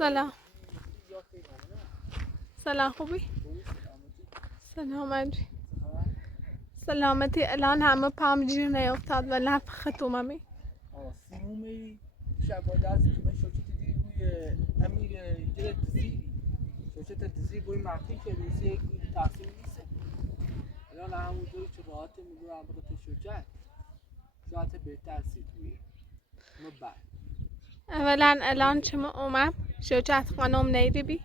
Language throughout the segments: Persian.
سلام. سلام خوبی؟ سلامتی. سلامتی. الان همه پام جیر نیفتاد و لب ختومه می سیمومی شبا دست که من شوچه دیدی روی امیر جل دزی شوچه دزی بوی مخفی که روزی یک تقسیم نیست الان همون دوی چه راحت میگو هم بقیت شوچه شاعت بهتر سیدویه مبع اولا الان چما اومم شوچت خانم نیدی بی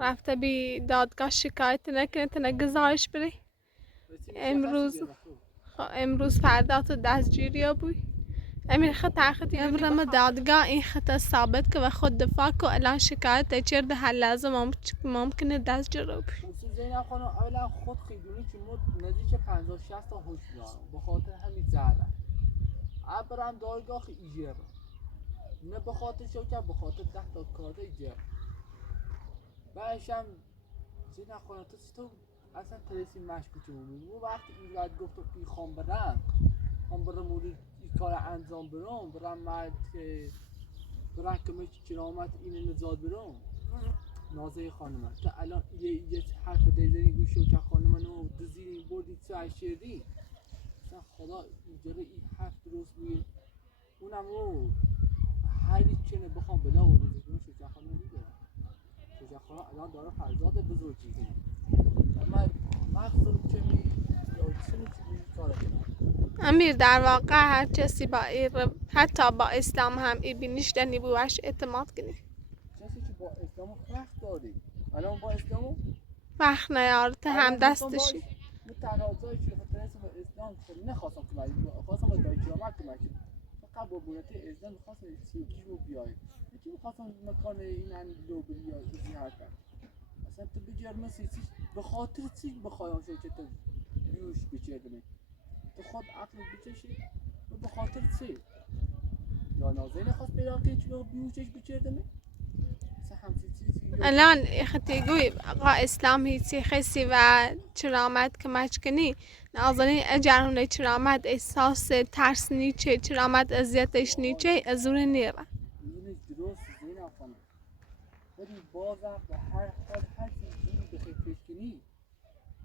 رفته بی دادگاه شکایت نکنه تنه گزارش بری امروز فردا تو دستگیری بوی امیر خطا خطی امرم دادگاه این خطا ثابت که و خود دفاع که الان شکایت چرده هر لحظه ممکنه دستگیری بوی زینب خانم اولا خود خیدونی که ما نزدیک 50-60 تا هوش دارم به خاطر همین زهره برم دادگاه ایجاب نه به خاطر شوکه به خاطر 10 تا کارده ایجاب بعدشم زینب خانم تو اصلا ترسی مشکوکه بود و وقتی این بعد گفت این خان برم موری این کار انجام برم مرد که برم که میشه کرامت این نزاد برم نازه خانم تو الان یه حرف دیزنی گوش شو که خانم نو دزیری بردی تو اشیردی اصلا خدا اینجوری این حرف درست بوید اونم او هری چنه بخوام بلا و روزی کنم شو که خانم میگه شو که خانم الان داره فرزاد بزرگی کنه من مخصوص چمی یا چمی کاره کنم امیر در واقع هر کسی با حتی با اسلام هم ای بینیش دنی بوش اعتماد کنی کسی که با اسلام فرق داری الان با اسلام وقت نیارت هم دستشی من تقاضای که خاطر با اسلام نخواستم که خواستم با دایکرامت که فقط با بونت اسلام میخواستم سیوکی رو بیاید یکی میخواستم مکان این لو بری یا این حرکت اصلا تو بجر من سیچی به خاطر چی بخوایم شو که تو بیوش بچردمی تو خود عقل بچشی و به خاطر چی یا نازه نخواست پیدا که چی بیوشش بچردمی الان اختی گوی آقا اسلام هیچی خیسی و چرامت که مچکنی نازنین اجرونه چرامت احساس ترس نیچه چرامت ازیتش نیچه ازور نیره اینش درست زین خانم ولی بازم به هر حال هر چیزی بخیر پیش کنی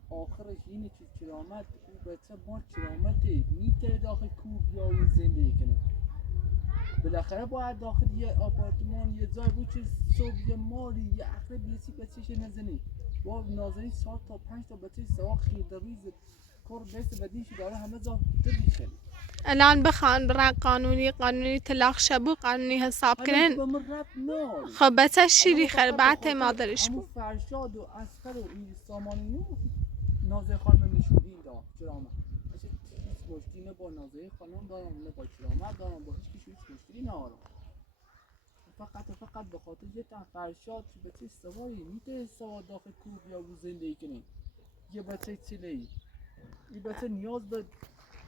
آخرش اینه که چرامت او بچه ما چرامته میتره داخل کوه یا زندگی کنه بالاخره باید داخل یه آپارتمان یه جای بود که صبح یه مالی یه اخره بیسی بچهش نزنی با نازنین 4 تا 5 تا بچه سوا خیردویز کار بست بدیش داره همه جا دلیشن الان بخوان برن قانونی طلاق شبو قانونی حساب کنن خب بچه شیری خربت مادرش بود فرشاد و اسقر و این سامانی نازه خانم نشون این دا چرامت هیچ مشکلی نه با نازه خانم دارم نه با چرامت دارم با هیچ کسی هیچ مشکلی ندارم فقط به خاطر یه تن فرشاد که بچه سوایی میتونه سوا داخل کوه بیا و زندگی کنی یه بچه چلهی این بچه نیاز به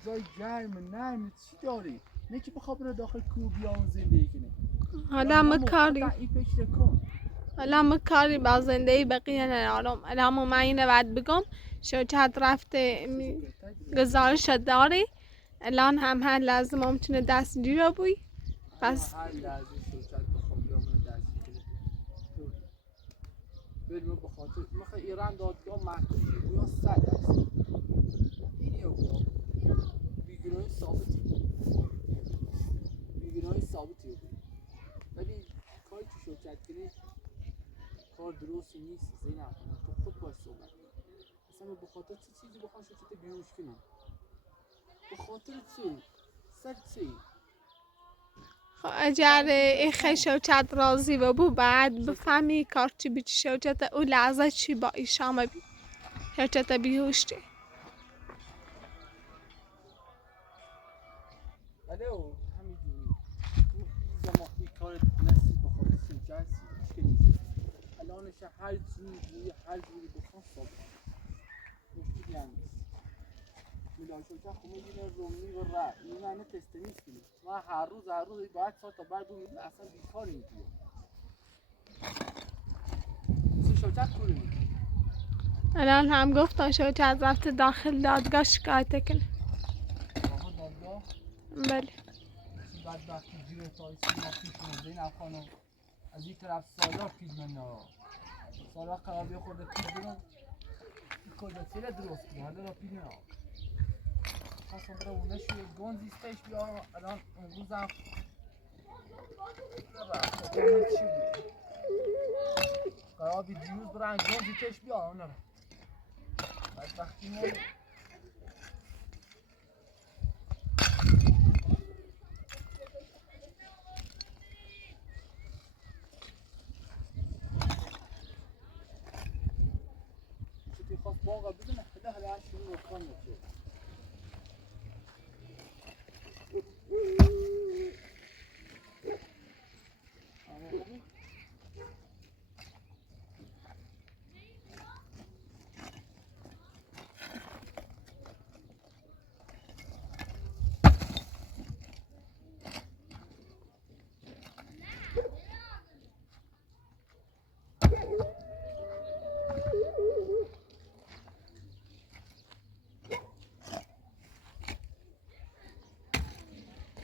جای گرم نرم چی داری نه که بخواه بره داخل کوه بیا و زندگی کنی حالا مکاری با زندگی بقیه ندارم الان من اینه باید بگم شوچت رفته گزارش داری الان هم هر لازم ممکنه دستگیر رو بوی پس هر لحظه شوچت بخوام بیامونه دستگیر بریم بخاطر مخواه ایران دادگاه محکوم بیگناه 100% اینی رو بگم بیگناهی ثابتی رو بگم ولی کاری که شوچت کنی کار درستی نیست زینب تو خود باش صحبت کنی اصلا به خاطر چه چیزی بخوام شوچت بیوش کنم به خاطر چی؟ سر چی؟ اگر این خیلی شوچت راضی ببو بعد بفهمی کار چی بیچی شوچت او لحظه چی با ایشام بی شوچت بیهوشتی بله همینجوری این زمان این کار نسی به خاطر شوچت که نیست الان الانش هر جوری بخوام صبح گفتی یعنی میلاد شوکه خب میگیره رومی و را این همه تسته نیست کنیم من هر روز باید ساعت تا بعد بمیدیم اصلا بیکار نمیتونیم سی شوکه کوری میکنیم الان هم گفتن شوکت رفته داخل دادگاه شکایت کنه. آها دادگاه؟ بله. چی بدبختی جیره تایسی ما پیش مرده این افغانو از این طرف سالار پیش من سالار قرار بیا خورده پیش برون این کجا چیره درست کنه حالا را پیش من خواستم برای اونه شوی گنزی استش بیا الان امروز هم رفت گنزی چی بود قرار بی دیروز برای گنزی تش بیا اونه را بدبختی ما چی خواست باقا بدونه حالا هم شروع رکان نشه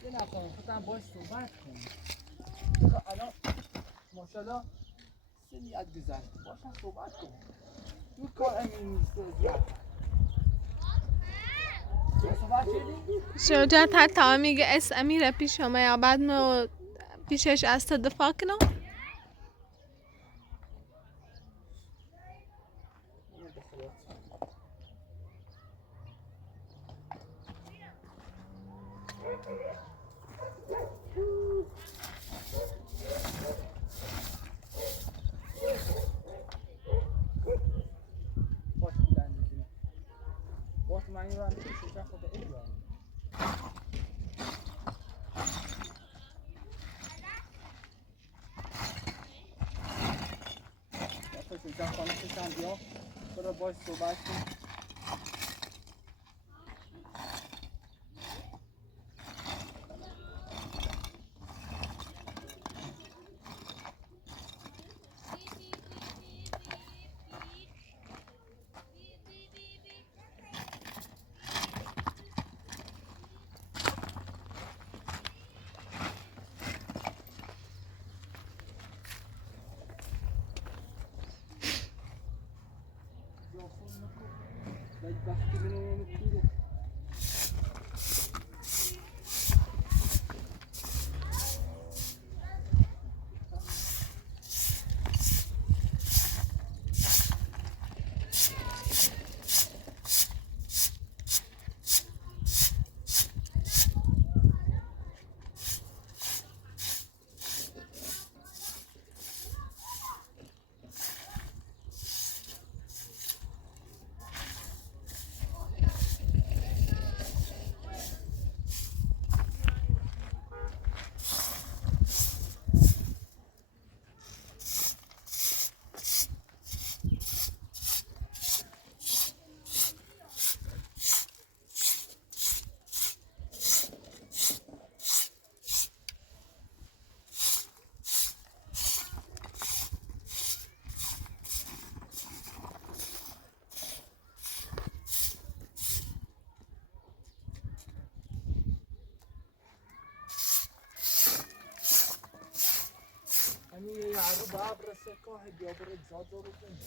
یه نکنم خودم باش صحبت کنم الان ماشاءالله سنیت گذشت باشم صحبت کنم این کار امین نیست صحبت کردی؟ شوکت حتی میگه اسم امیر پیش ما یا بعد ما پیشش از تو دفاع کنم. باش بودن میکنه باش من این رو هم میشه شکر خود ایل باید باش شکر خانه کشم بیا برو باش صحبت کن بدبختی منو کورو همین یه یارو باید برسه که بیا بره جاد رو بکنی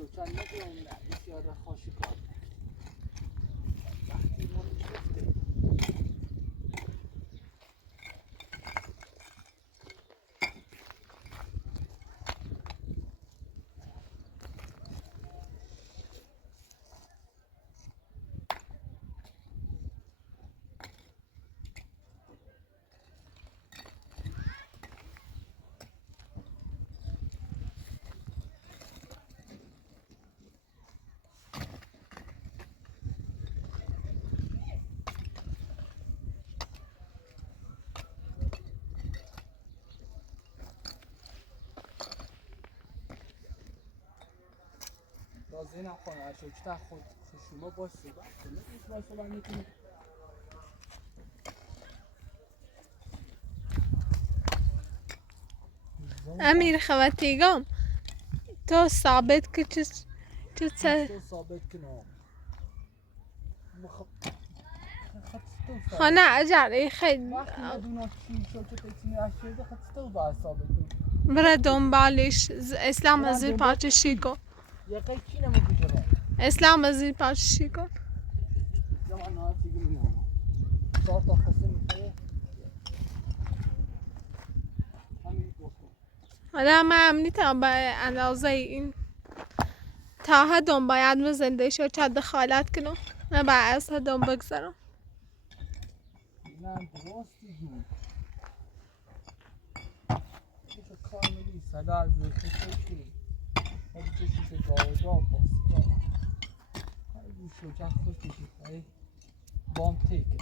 شوکن نگیم بسیار خوشی کار وقتی ما میشفته لازم نخونه شوکتر خود شما باش صحبت کنید هیچ باش صحبت میکنید امیر خواتیگام تو ثابت که چه تو ثابت کنم خانه اجاره خیلی وقتی ندونا چی شد که تیمی اشیده خود تو باید ثابت کنم بره دنبالش اسلام از زیر پاچشی کن یکی کی نمو کجا اسلام از زیر پاچشی کن زمان ها دیگه میمونم 4 تا خسته میخواه همین گفتم حالا من میتونم به اندازه این تا حدم باید به زنده شد چه دخالت کنم من با از حدم بگذارم نه درست دیگه چه کار میدی صدا از کشی خیلی کشی جا باست خیلی شوکت خوش کشی خیلی بام تیکه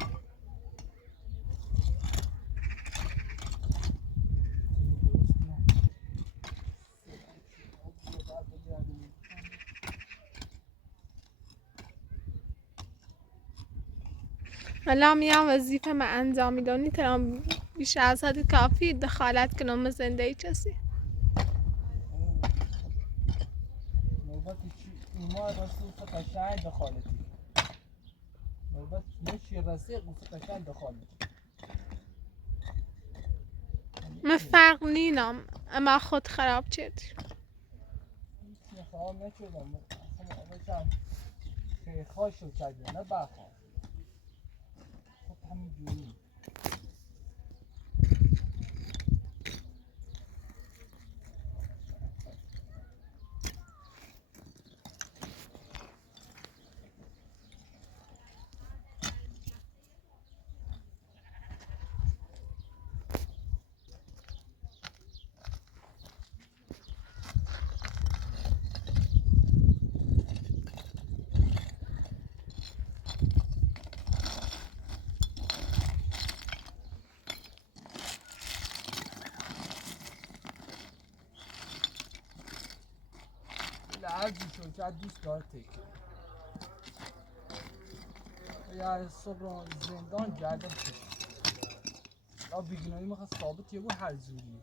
حالا میام وظیفه من انجام میدم میتونم بیش از حد کافی دخالت کنم به زنده کسی نوبت چی ایما رسول قشنگ دخالتی نوبت مشی رسیق قشنگ دخالتی من فرق نینم اما خود خراب شد خراب نشدم اصلا آبشم خیلی خوش شد کرده نه برخواه خب همین جوری لعجی شد که دوست داره تکه یا صبح زندان گردن کشید یا بیگناهی میخواست ثابت یه بود هر زوری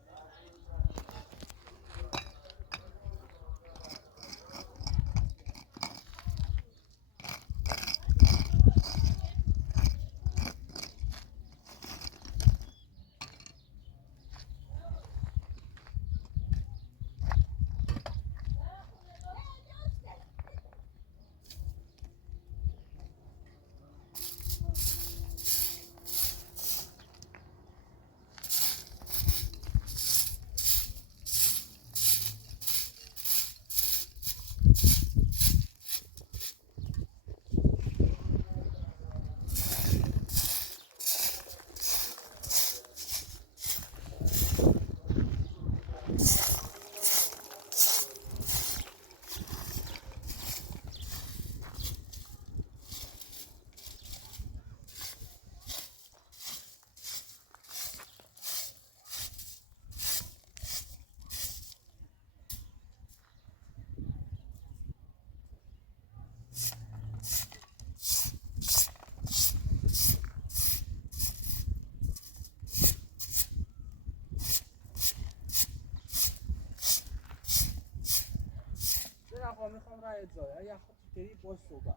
میخوام رایت زاره اگه خود تری باش صحبت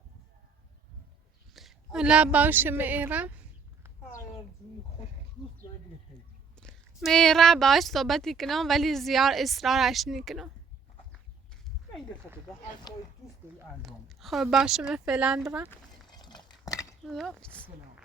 حالا باشه میرم خود دوست داره دیگه تری میرم باش صحبتی کنم ولی زیاد اصرارش نکنم خیلی خطرناک هر کاری دوست داری انجام بده. خب باشه من فعلا برم. خداحافظ. سلام.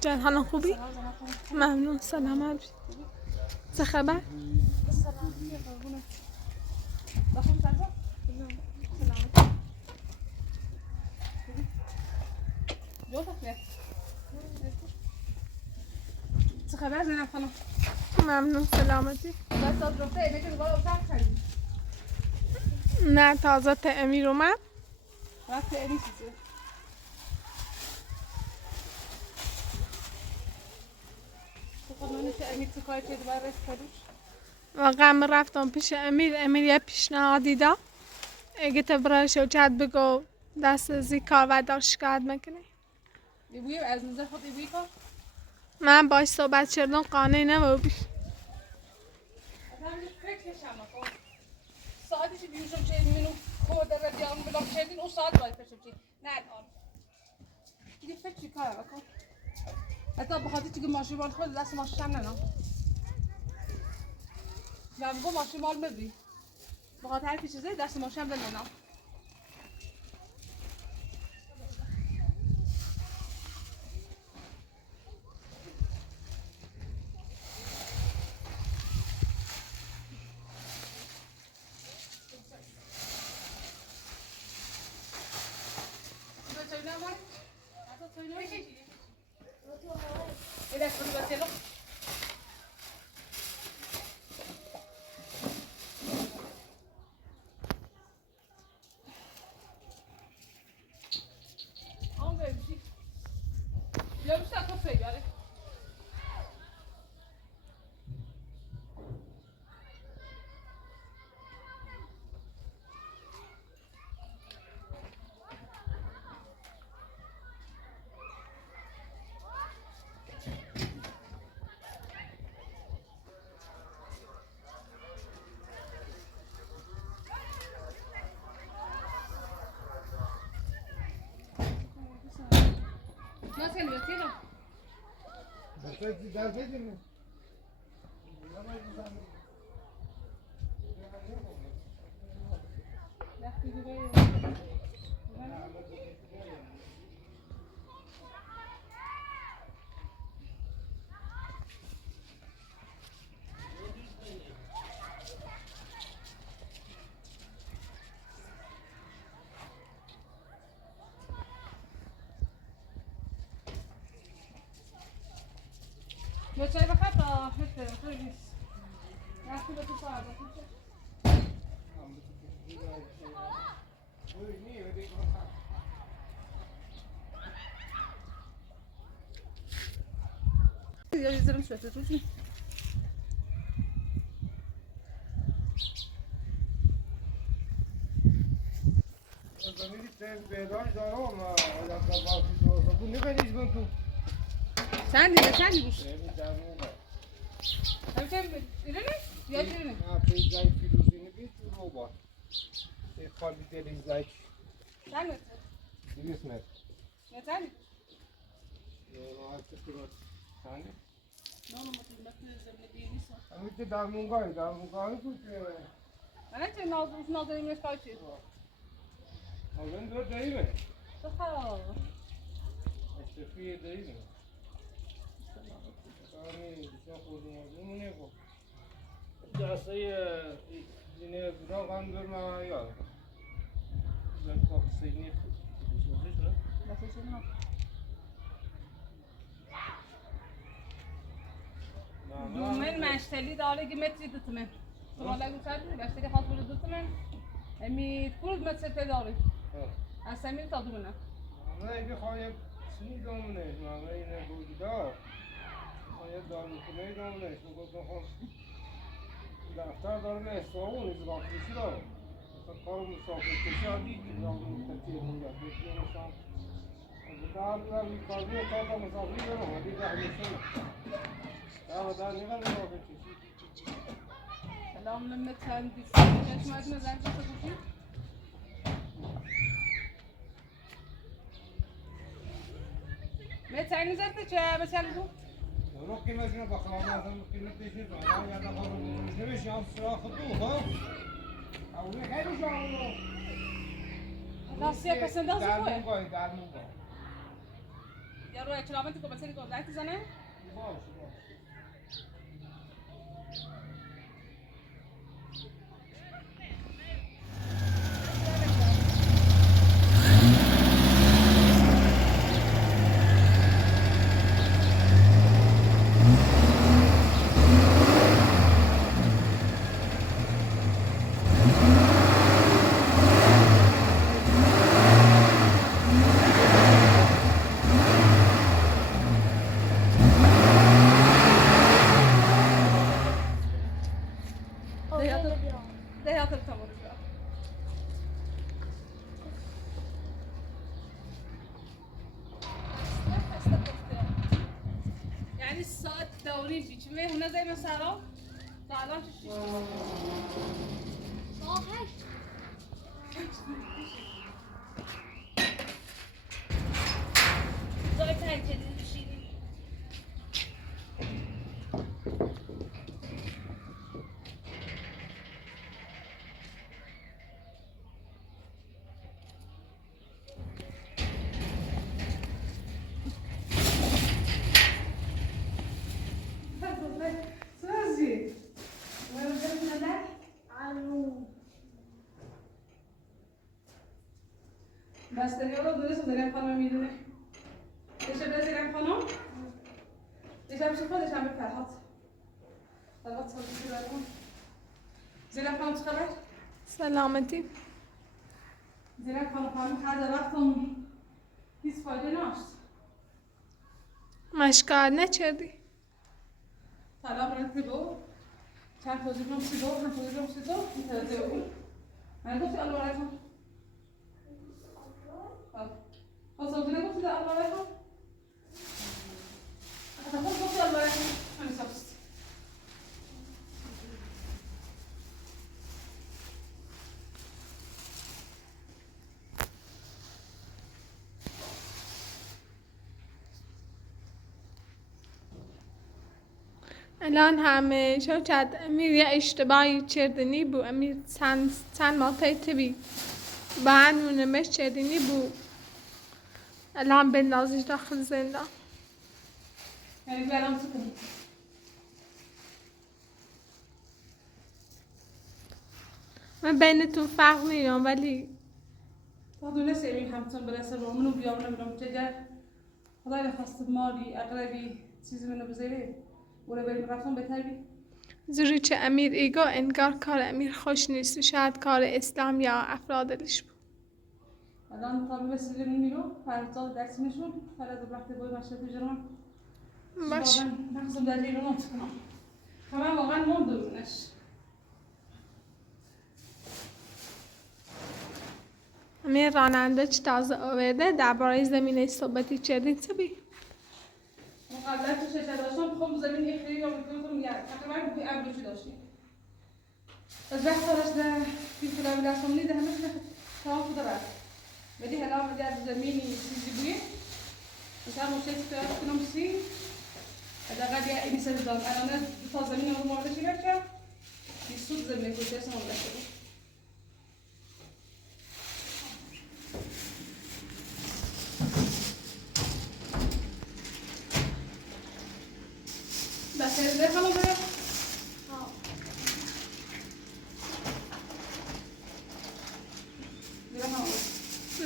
چجور حالا خوبی؟ ممنون سلامت باشی. چه خبر؟ چه خبر زنم خانم؟ ممنون سلامتی. دست از رفته اینه که دوباره اتاق کردیم. نه تازه امیر اومد. وقت اینی چیزه. تو خود نمیشه امیر تو کار چه دوباره رست کردوش؟ واقعا من رفتم پیش امیر یه پیشنهادی داد. اگه تو برای شوچت بگو دست از این کار و داشت شکایت میکنی. ایبوی از نظر خود ایبوی کار؟ من باش صحبت کردم قانع نبود. از همین فکرش هم نکن. ساعتی که بیوشم چه منو کود در دیام بلام کردین اون ساعت باید فکرشم چی نه الان. دیگه فکر کار بکن. حتی بخاطر که ماشین مال خود دست ماشین هم ننام. یا بگو ماشین مال ببری. بخاطر هر کی چیزه دست ماشین هم بنام. Nasıl yatıyor? Yo çay bakar da hep beraber biz. Yakında tutar bakın. Ya yüzlerim şöyle tutun. Sen de sen de bu. Hem sen ileri ya ileri. نه پیزای فیروزینی بیت رو با خالی دلیزای Sen mi? 200 متر Ne sen? راحت تو ثانیه Ne olur bakayım bakıyoruz ne bir insan. همین که درمونگاهی بود که Ben hiç nazlı yemek kaçıyor. اون دو دایمه Daha. اشتفی دایمه کامی بسیار خودمونه بود جاسه اینه برای قان برم یا ben kokusunu Nasıl şey ne? دومن مشتلی داره که متری دوتمن تو حالا گفتم مشتلی خاص بود دوتمن امی کل متر داره از سمیر تا دومنه نه اینکه خواهد چی دامونه نه اینه بودیدا خواهد دارمکنه دامونه شما گفتم خب دفتر دارم استوان نیز راکیشی دارم کار مسافر کشادی که دارم تکیه میاد میشم دار می کاری کار مسافری دارم ولی ده میشم دار نگاه مسافر کشی سلام لما تهندس ايش ما عندنا زعما تقولي متى نزلت مثلا رو که مثلا بخوام مثلا قیمتش نیست الان یا دفعه نمیشه هم سراغ تو ها اول خیلی جالبه راستی پس انداز در خوبه موقع در موقع یا روی کلامت کو مثلا کو زنگ زنه باشه ده يعطي التمر بقى يعني الساعة الدوري بيجمع هنا زي ما صاروا تعالوا شو صاحي زوجت هاي جديد بشيني سازي وين بدنا نروح؟ عنو بس اليوم درس زين خانم میدونه ايش بدي زين خانم ايش عم شوفها ايش عم بفرحت طلعت صوت كده زين خانم تخرج سلامتی. زين خانم خانم هذا رفتم هیچ فایده نداشت مشکار نکردی؟ طلب رتبه چند پوزیشن سیدو هم پوزیشن سیدو متوجه بود من گفتی الله رحم خب نگفتی ده الله رحم خب گفتی الله رحم من سبست الان همه شاید امیر یه اشتباهی کردنی بو امیر چند مالتای تبی با هنونمش کردنی بو الان بندازیش داخل زندان. یعنی برام چی کنی من بینتون فرق میرم ولی تا دونست امین همچون برسه رو منو بیام نمیدونم چجا خدای نخواست مالی اقربی چیزی منو بذاره ولی بریم رفتم بهتر بی زوری که امیر ایگو انگار کار امیر خوش نیست شاید کار اسلام یا افرادش بود. الان طالب رسیدیم میرو فردا درس نشون فردا وقتی باید مشهد جرم باش مخصوص در ایران نمی‌کنم همه واقعا موندمش امیر راننده چه تازه آورده درباره زمینه صحبتی کردی تبی؟ قبلا تو شجر داشتم خب زمین اخری یا میتونم میاد تقریبا بوی ابروچی داشتیم از وقت خارج ده في كلام لا صمني ده همش تمام قدرات بدي هلا بدي زميني سيزي بوي بس انا مشيت في نمسي هذا غادي اني سجدان انا دو زميني اول مره شي بكا يسود زميني كنت اسمه ولا شيء بس ده خلاص بقى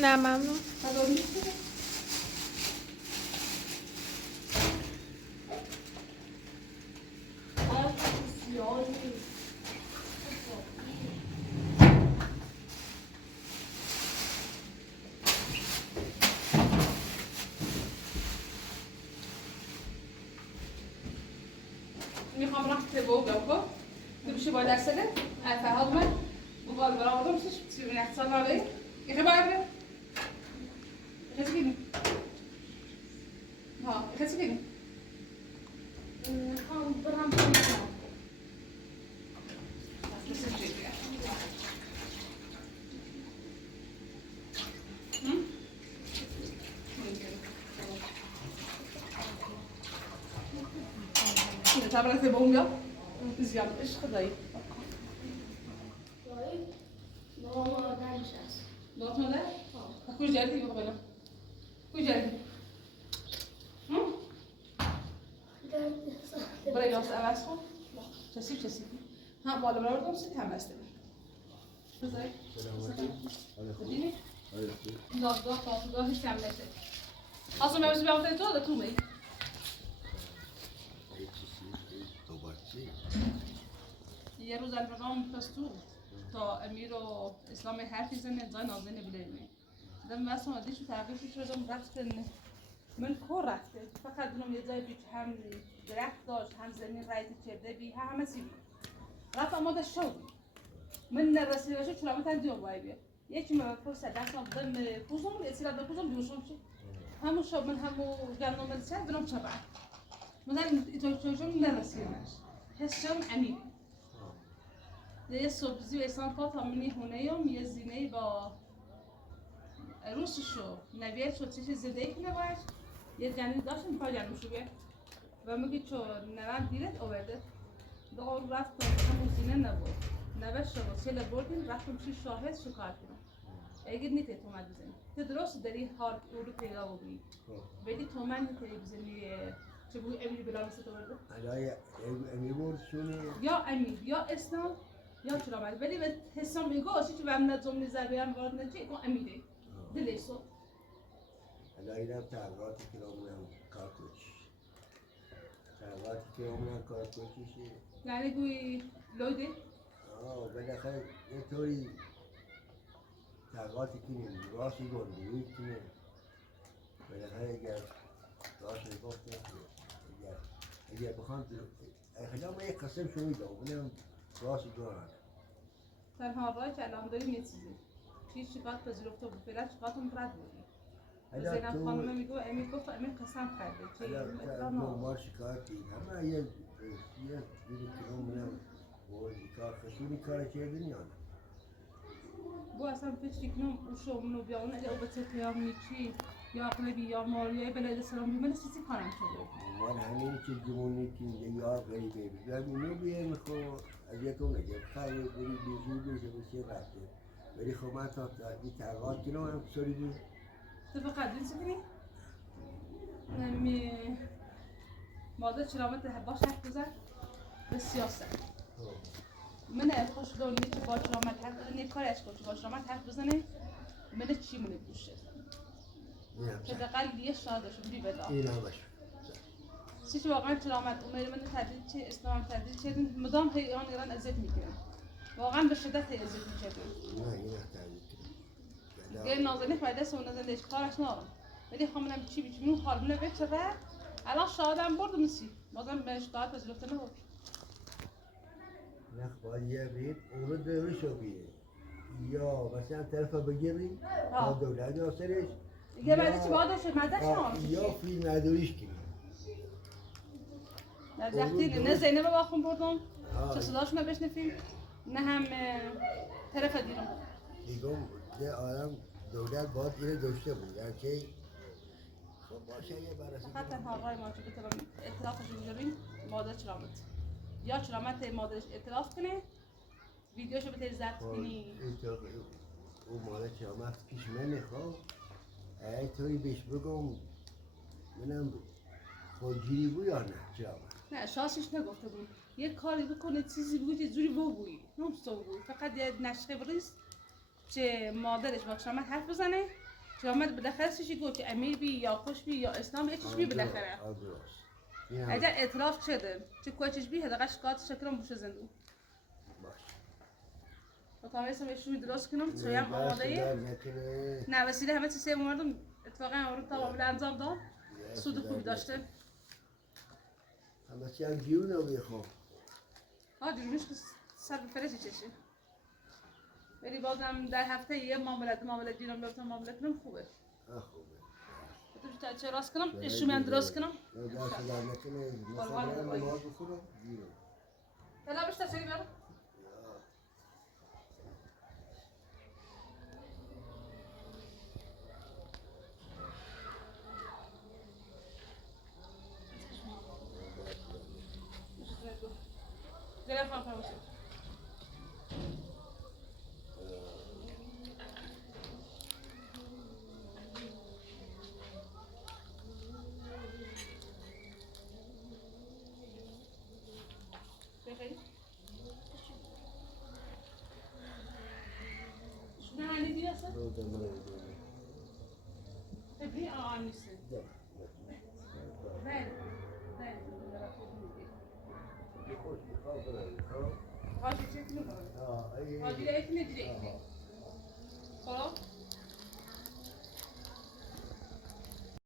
نه ممنون. میخوام رفت به بابا بگم تمشي باید درسته فرهاد من باید برای آدم چی ببینی احسان نداری؟ ایخه باید بره؟ ایخه چی کنی؟ ها ایخه چی کنی؟ هم برم کنم. تعبر از بوم بیا زیاد عشق دایی بابا مادرش هست. داد مادر؟ کجا جدی بگو بلا کجا جدی؟ برای یاس عوض کن چسی ها بالا برای بردم سی تم بسته بذاری ببینی داد تا هیچ کم نشه اصلا می‌بینی بیام تو داد تو می یه روز البرام پستو تا امیر و اسلام حرفی زنه زای نازنه بلیمی دم واسه ما دیشو تغییر شدم رفتن من کور رفته فقط اونم یه جای بیچ هم درخت داشت هم زمین رایت کرده بی همه سی رفت آماده شد من نرسیده شد چرا مثلا دیو وای بیا یکی من فرصت دستم دم پوزم اصلا دم پوزم بیوشم چی همون شب من همو گندم نشد برام چبع مثلا ایتوشون نرسیدنش حسم امیر یه سبزی و اصلا پا تا منی هونه‌ام یه زینه با روسشو نوید شد چیزی زده کنه باش یه جنین داشتم پا جنوشو بیه و میگه چون نوام دیرت آورده دو رفت همون زینه نبود نوشت شد سیل بردیم رفتم چی شاهد شکار کنم اگه نیته تو من بزنی تو درست داری هار اورو پیدا بودی ولی تو من نیته بزنی چه بوی امیر بلانست تو برده علای امیر بود شونه یا امیر یا اسلام یا چرا باید ولی به حسام میگه آشی که بهم نزوم نیزه هم وارد نچه اون امیره دلش سو علای رم تغییراتی که رامونم کار کچ تغییراتی که رامونم کار کچیشه یعنی گوی لوده بالاخره یه طوری تغییراتی کنیم راستی گندگی کنیم بالاخره اگر راست میگفتیم اگر بخوام خیلی ما یک قسم شو میدم اونم راستی دارم تنها راه که الان داریم یه چیزی چیز شکایت پذیرفته بود فعلا شکایتم رد بودی زینب خانم میگو امیر گفت امیر قسم خورده چی مثلا ما شکایتی همه یه دیگه که منم ولی کار خشونی کار کردن یا نه بو اصلا فکر کنم اوشو منو بیان اگه او بچه پیام میچی یا اقلبی یا ماریای بلد سلام من چیزی کارم شده من همین که جمونی که یار غریبه بیاد اینو بیارم خو از یکم نگه خیلی بری بیزی بیشه بسیار رفته ولی خب من تا این تغییرات کنم هم سوری بود تو فقط این چی می مادر چرامت باش حرف بزن به سیاست من خوش دونی که با چرامت حرف بزنه کاری اش کنه با چرامت حرف بزنه من چی مونه بوشه که دقیق یه شاده شو بی بدا این هم باشه چیزی واقعا چرامت اومد من تردید چه اسلام تردید چه مدام هی آن ایران اذیت میکنه واقعا به شدت اذیت میکنه نه این تردید کنم گه نازنی فایده سو نازنی کارش ندارم ولی خواهم چی بیچ من حال منه بچه الان شادم بردم سی بازم به شکایت پذیرفته نبود نه باید یه بید اون رو دورشو بیه یا مثلا طرف بگیریم تا دولت ناصرش دیگه بعد چی باید داشت مدرش نمارم یا فیلم نداریش کنیم در زختی نه زینب با خون بردم چه صداشون بشنفیم نه هم طرف دیرم دیگم ده آدم دولت باید اینه داشته بود یعنی که خب باشه یه بررسی فقط تنها رای ما که بتونم اعترافش بگذاریم مادر چرامت یا چرامت مادرش اعتراف کنه ویدیوشو به ضبط کنی او مادر چرامت پیش منه خب ای توی بهش بگم منم خودگیری بود یا نه چرامت نه شاسش نگفته بود یه کاری بکنه چیزی بگو که زوری بگویی نمستو بود فقط یه نشقه بریز که مادرش با چرامت حرف بزنه چرامت بالاخره چیزی گفت که امیر بی یا خوش بی یا اسلام یکیش بی بالاخره اگر اعتراف شده چه کوچش بی حداقل شکایت شکرم بوشه زندو باش و تا میسم شوی درست کنم چه هم آماده نه وسیله همه چیزی اومدم اتفاقا اون تا انجام داد سود خوبی داشته همه چی هم گیرون رو بیخوام ها دیروش سر به فرشی چشه ولی بازم در هفته یه معامله دیرم بیفتم معامله کنم خوبه. خوبه. تو چه راست کنم؟ اشومی هم درست کنم. دست در نکنه مثلا نماز بخونه گیره. حالا بیشتر سری برم. Telefon konuşuyor. شو hani diyorsun? Tabii annesi. Ben. Hadi çekilin. Hadi ekle direkt.